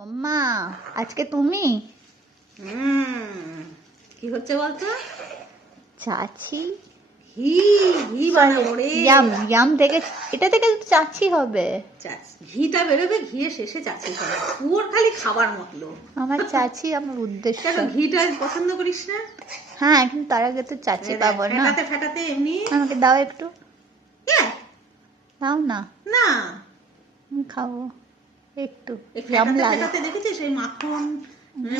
মাম্মা আজকে তুমি কি হচ্ছে বলতো? চাচি ঘি ঘি বানাবো রে। ইয়াম ইয়াম থেকে এটা থেকে চাচি হবে। ঘিটা বেরোবে, ঘিয়ে শেষে চাচি হবে। পুরো খালি খাবার মতলো। আমার চাচি আমার উদ্দেশ্য। কেন ঘিটা পছন্দ করিস না? হ্যাঁ, কিন্তু তার আগে তো চাচি পাবো না। ফেটাতে ফেটাতে এমনি। আমাকে দাও একটু, দাও না, না আমি খাবো একটু। ফেটাতে ফেটাতে দেখেছিস সেই মাখন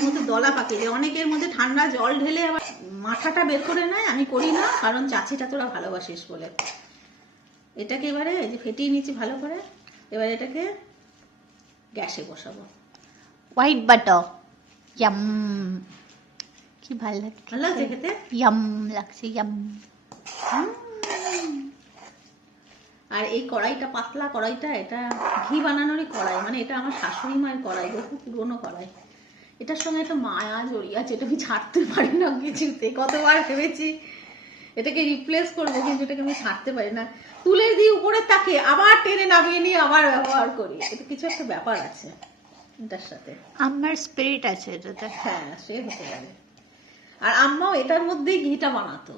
মধ্যে দলা পাকিয়ে যায়। অনেকের মধ্যে ঠান্ডা জল ঢেলে আবার মাথাটা বের করে নেয়। আমি করি না, কারণ চাচিটা তোরা ভালোবাসিস বলে। এটাকে এবারে এই যে ফেটিয়ে নিয়েছি ভালো করে। এবার এটাকে গ্যাসে বসাবো। হোয়াইট বাটার, ইয়াম, কি ভালো লাগছে। ভালো লাগছে খেতে? ইয়াম লাগছে, ইয়াম। আর এই কড়াইটা, পাতলা কড়াইটা, এটা ঘি বানানোরই কড়াই। মানে এটা আমার শাশুড়ি মায়ের কড়াই, বহু পুরোনো কড়াই। এটার সঙ্গে একটা মায়া জড়িয়ে আছে, এটা আমি ছাড়তে পারি না কিছুতে। কতবার ভেবেছি এটাকে রিপ্লেস করবো, কিন্তু এটাকে আমি ছাড়তে পারি না। তুলে দিই উপরের তাকে, আবার টেনে নামিয়ে নিয়ে আবার ব্যবহার করি। এটা কিছু একটা ব্যাপার আছে এটার সাথে। আমার স্পিরিট আছে এটাতে। হ্যাঁ, সে হতে পারে। আর আম্মাও এটার মধ্যেই ঘিটা বানাতো,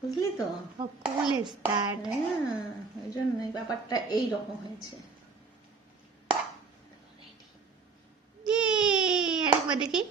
বুঝলি তো? How cool is that? হ্যাঁ, ওই জন্যই ব্যাপারটা এইরকম হয়েছে। আরেকবার দেখি।